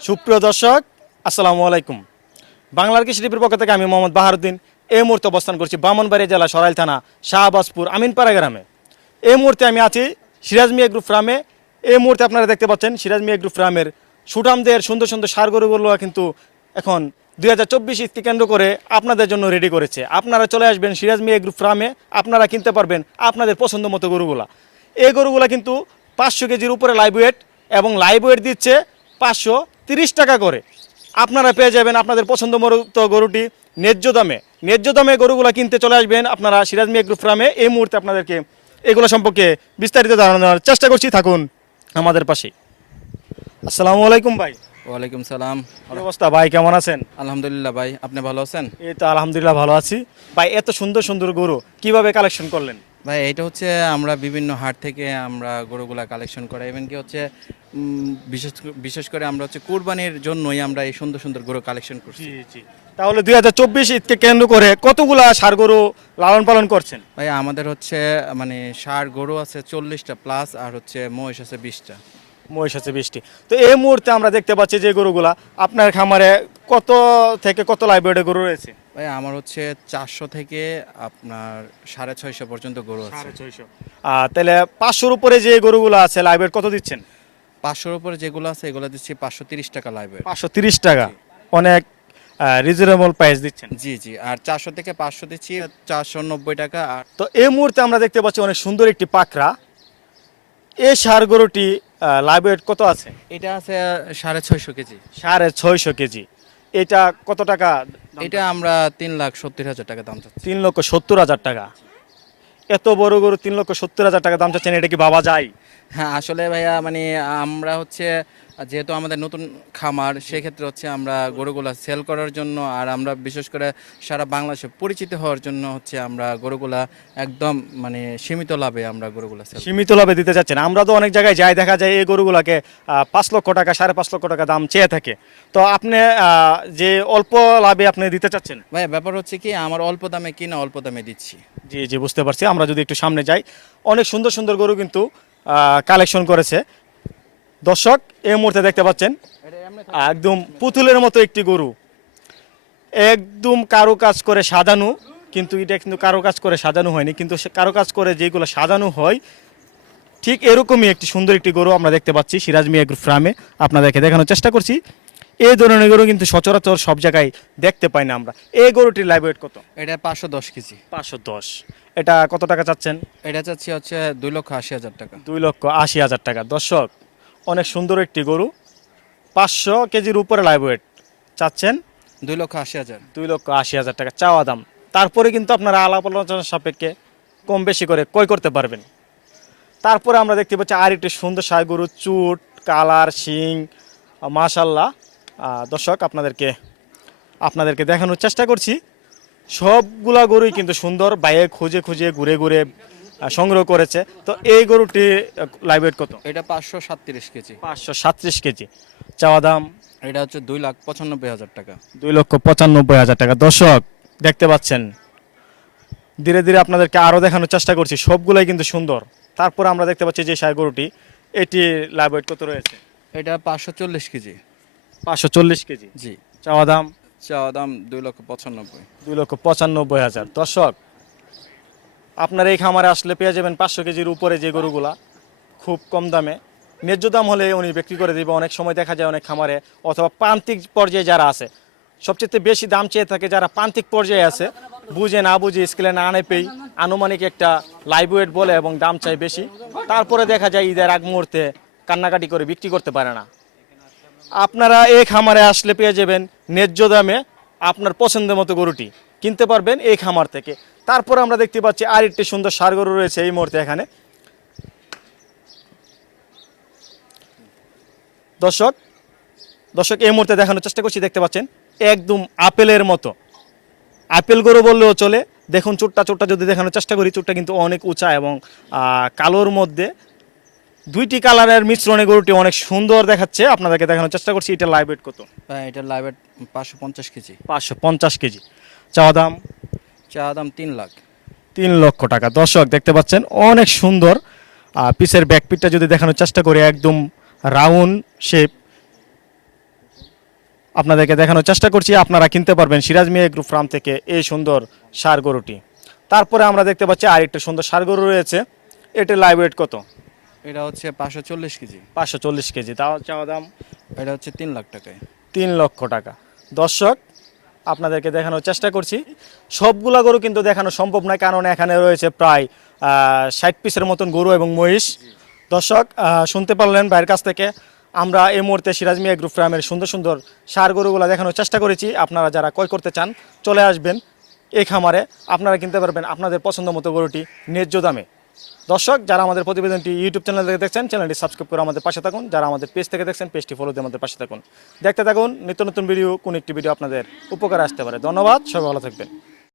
সুপ্রিয় দর্শক, আসসালামু আলাইকুম। বাংলার কৃষি টিভির পক্ষ থেকে আমি মোহাম্মদ বাহারুদ্দিন। এই মুহূর্তে অবস্থান করছি বামনবাড়ি জেলা সরাইল থানা, শাহবাজপুর, আমিনপাড়া গ্রামে। এই মুহূর্তে আমি আছি সিরাজ মিয়া গ্রুপ ফার্মে। এই মুহূর্তে আপনারা দেখতে পাচ্ছেন সিরাজ মিয়া গ্রুপ ফার্মের সুঠামদের সুন্দর সুন্দর সার গরুগুলো কিন্তু এখন দুই হাজার চব্বিশ ঈদকে কেন্দ্র করে আপনাদের জন্য রেডি করেছে। আপনারা চলে আসবেন সিরাজ মিয়া গ্রুপ ফার্মে, আপনারা কিনতে পারবেন আপনাদের পছন্দ মতো গরুগুলা। এই গরুগুলা কিন্তু পাঁচশো কেজির উপরে লাইভ ওয়েট এবং লাইভ ওয়েট দিচ্ছে পাঁচশো তিরিশ টাকা করে। আপনারা পেয়ে যাবেন আপনাদের পছন্দ মতো গরুটি ন্যায্য দামে। ন্যায্য দামে গরুগুলো কিনতে চলে আসবেন আপনারা সিরাজ মিয়া গ্রুপ ফার্মে। এই মুহূর্তে আপনাদেরকে এগুলো সম্পর্কে বিস্তারিত জানানোর চেষ্টা করছি। থাকুন আমাদের পাশে। আসসালামু আলাইকুম ভাই। ওয়ালাইকুম সালাম। অবস্থা ভাই কেমন আছেন? আলহামদুলিল্লাহ ভাই আপনি ভালো আছেন? এই তো আলহামদুলিল্লাহ ভালো আছি। ভাই এত সুন্দর সুন্দর গরু কীভাবে কালেকশন করলেন? ভাই এটা হচ্ছে আমরা বিভিন্ন হাট থেকে আমরা গরুগুলা কালেকশন করা। ইভেন কি হচ্ছে বিশেষ বিশেষ করে আমরা হচ্ছে কুরবানির জন্যই আমরা এই সুন্দর সুন্দর গরু কালেকশন করছি। তাহলে দুই হাজার চব্বিশ ঈদকে কেন্দ্র করে কতগুলা সার গরু লালন পালন করছেন? ভাই আমাদের হচ্ছে মানে ষাট গরু আছে চল্লিশটা প্লাস আর হচ্ছে মহিষ আছে বিশটা। মহিষ আছে বৃষ্টি তো এই মুহূর্তে আমরা দেখতে পাচ্ছি যে গরুগুলা আপনার খামারে কত থেকে কত লাইব্রেরি গরু রয়েছে? ভাই আমার হচ্ছে চারশো থেকে আপনার সাড়ে ছয়শো পর্যন্ত গরু আছে। তাহলে পাঁচশোর উপরে যে গরুগুলো আছে লাইব্রেরি কত দিচ্ছেন? পাঁচশোর উপরে যেগুলো আছে এগুলো দিচ্ছি পাঁচশো তিরিশ টাকা লাইভে পাঁচশো তিরিশ টাকা। অনেক রিজনেবল প্রাইস দিচ্ছেন। জি জি। আর চারশো থেকে পাঁচশো দিচ্ছি চারশো নব্বই টাকা আর তো এই মুহূর্তে আমরা দেখতে পাচ্ছি অনেক সুন্দর একটি পাকড়া এই সার গরুটি লাইব্রেরি কত আছে? এটা আছে সাড়ে ছয়শো কেজি। সাড়ে ছয়শো কেজি। এটা কত টাকা এটা আমরা তিন লাখ সত্তর হাজার টাকা দাম চাচ্ছি। তিন লক্ষ সত্তর হাজার টাকা। এত বড় গরু তিন লক্ষ সত্তর হাজার টাকা দাম চাচ্ছেন এটা কি বাবা যায়? হ্যাঁ আসলে ভাইয়া মানে আমরা হচ্ছে যেহেতু আমাদের নতুন খামার সেক্ষেত্রে হচ্ছে আমরা গরুগুলা সেল করার জন্য আর আমরা বিশেষ করে সারা বাংলাদেশে পরিচিত হওয়ার জন্য হচ্ছে আমরা গরুগুলা একদম মানে সীমিত লাভে আমরা গরুগুলা সেল সীমিত লাভে দিতে চাচ্ছেন আমরা তো অনেক জায়গায় যাই দেখা যায় এই গরুগুলাকে পাঁচ লক্ষ টাকা সাড়ে পাঁচ লক্ষ টাকা দাম চেয়ে থাকে। তো আপনি যে অল্প লাভে আপনি দিতে চাচ্ছেন? ভাইয়া ব্যাপার হচ্ছে কি আমার অল্প দামে কিনা অল্প দামে দিচ্ছি। জি জি বুঝতে পারছি। আমরা যদি একটু সামনে যাই অনেক সুন্দর সুন্দর গরু কিন্তু কালেকশন করেছে। দর্শক এই মুহূর্তে দেখতে পাচ্ছেন একদম পুতুলের মতো একটি গরু। একদম কারও কাজ করে সাজানো কিন্তু এটা কিন্তু কারও কাজ করে সাজানো হয়নি কিন্তু সে কারও কাজ করে যেগুলো সাজানো হয় ঠিক এরকমই একটি সুন্দর একটি গরু আমরা দেখতে পাচ্ছি সিরাজ মিয়া গ্রুপ ফার্মে। আপনাদেরকে দেখানোর চেষ্টা করছি এই ধরনের গরু কিন্তু সচরাচর সব জায়গায় দেখতে পাই না আমরা। এই গরুটির লাইভ ওয়েট কত? এটা পাঁচশো দশ কেজি। পাঁচশো দশ। এটা কত টাকা চাচ্ছেন? এটা চাচ্ছি হচ্ছে দুই লক্ষ আশি হাজার টাকা। দুই লক্ষ আশি হাজার টাকা। দর্শক অনেক সুন্দর একটি গরু। পাঁচশো কেজির উপরে লাইভ ওয়েট চাচ্ছেন? দুই লক্ষ আশি হাজার। দুই লক্ষ আশি হাজার টাকা চাওয়া দাম। তারপরে কিন্তু আপনারা আলাপ আলোচনার সাপেক্ষে কম বেশি করে ক্রয় করতে পারবেন। তারপরে আমরা দেখতে পাচ্ছি আর একটি সুন্দর সার গরু চুট কালার শিং মাশাল্লাহ। দর্শক আপনাদেরকে আপনাদেরকে দেখানোর চেষ্টা করছি। সবগুলা গরুই কিন্তু সুন্দর বাইরে খুঁজে খুঁজে ঘুরে ঘুরে সংগ্রহ করেছে। তো এই গরুটি লাইভ ওয়েট কত? এটা পাঁচশো সাতত্রিশ কেজি। পাঁচশো সাতত্রিশ কেজি। চাওয়া দাম? এটা হচ্ছে দুই লাখ পঁচানব্বই হাজার টাকা। দুই লক্ষ পঁচানব্বই হাজার টাকা। দর্শক দেখতে পাচ্ছেন ধীরে ধীরে আপনাদেরকে আরও দেখানোর চেষ্টা করছি। সবগুলাই কিন্তু সুন্দর। তারপর আমরা দেখতে পাচ্ছি যে সার গরুটি এটি লাইভ ওয়েট কত রয়েছে? এটা পাঁচশো চল্লিশ কেজি। পাঁচশো চল্লিশ কেজি। জি। চাওয়া দাম? চাওয়া দাম দুই লক্ষ পঁচানব্বই। দুই লক্ষ পঁচানব্বই হাজার। দর্শক, আপনার এই খামারে আসলে পেয়ে যাবেন পাঁচশো কেজির উপরে যে গরুগুলা, খুব কম দামে। ন্যায্য দাম হলে উনি বিক্রি করে দিবে। অনেক সময় দেখা যায় অনেক খামারে অথবা প্রান্তিক পর্যায়ে যারা আছে, সবচেয়ে বেশি দাম চেয়ে থাকে যারা প্রান্তিক পর্যায়ে আছে, বুঝে না বুঝে স্কেলে না আনে পেই আনুমানিক একটা লাইভ ওয়েট বলে এবং দাম চাই বেশি। তারপরে দেখা যায় ঈদের আগ মুহূর্তে কান্নাকাটি করে বিক্রি করতে পারে না। আপনারা এই খামারে আসলে পেয়ে যাবেন ন্যায্য দামে আপনার পছন্দের মতো গরুটি। কিনতে পারবেন এই খামার থেকে। তারপর আমরা দেখতে পাচ্ছি আর একটি সুন্দর সার গরু রয়েছে এই মুহূর্তে এখানে। দর্শক দর্শক, এই মুহূর্তে দেখানোর চেষ্টা করছি, দেখতে পাচ্ছেন, একদম আপেলের মতো। আপেল গরু বললেও চলে। দেখুন, চুটটা চুটটা যদি দেখানোর চেষ্টা করি, চুটটা কিন্তু অনেক উঁচা এবং কালোর মধ্যে দুইটি কালারের মিশ্রণে গরুটি অনেক সুন্দর দেখাচ্ছে। আপনাদেরকে দেখানোর চেষ্টা করছি এটা লাইভ ওয়েট কত? হ্যাঁ এটা লাইভের পাঁচশো পঞ্চাশ কেজি। পাঁচশো পঞ্চাশ কেজি। চাওয়া দাম? চাওয়া দাম তিন লাখ। তিন লক্ষ টাকা। দর্শক দেখতে পাচ্ছেন অনেক সুন্দর। আর পিসের ব্যাকপিটটা যদি দেখানোর চেষ্টা করি একদম রাউন্ড শেপ আপনাদেরকে দেখানোর চেষ্টা করছি আপনারা কিনতে পারবেন সিরাজ মিয়া গ্রুপ ফার্ম থেকে এই সুন্দর সার গরুটি। তারপরে আমরা দেখতে পাচ্ছি আরেকটা সুন্দর সার গরু রয়েছে। এটার লাইভ ওয়েট কত? এটা হচ্ছে পাঁচশো চল্লিশ কেজি। পাঁচশো চল্লিশ কেজি। তাও চাওয়া দাম এটা হচ্ছে তিন লাখ টাকায়। তিন লক্ষ টাকা। দর্শক আপনাদেরকে দেখানোর চেষ্টা করছি। সবগুলা গরু কিন্তু দেখানো সম্ভব নয় কারণ এখানে রয়েছে প্রায় ষাট পিসের মতন গরু এবং মহিষ। দর্শক শুনতে পারলেন ভাইয়ের কাছ থেকে আমরা এই মুহূর্তে সিরাজ মিয়া গ্রুপ ফার্মের সুন্দর সুন্দর সার গরুগুলো দেখানোর চেষ্টা করেছি। আপনারা যারা ক্রয় করতে চান চলে আসবেন এই খামারে। আপনারা কিনতে পারবেন আপনাদের পছন্দ মতো গরুটি ন্যায্য দামে। দর্শক, যারা আমাদের প্রতিবেদনটি ইউটিউব চ্যানেল থেকে দেখছেন চ্যানেলটি সাবস্ক্রাইব করে আমাদের পাশে থাকুন। যারা আমাদের পেজ থেকে দেখছেন পেজটি ফলো দিয়ে আমাদের পাশে থাকুন। দেখতে থাকুন, নিত্য নতুন ভিডিও কোন একটি ভিডিও আপনাদের উপকারে আসতে পারে। ধন্যবাদ, সবাই ভালো থাকবেন।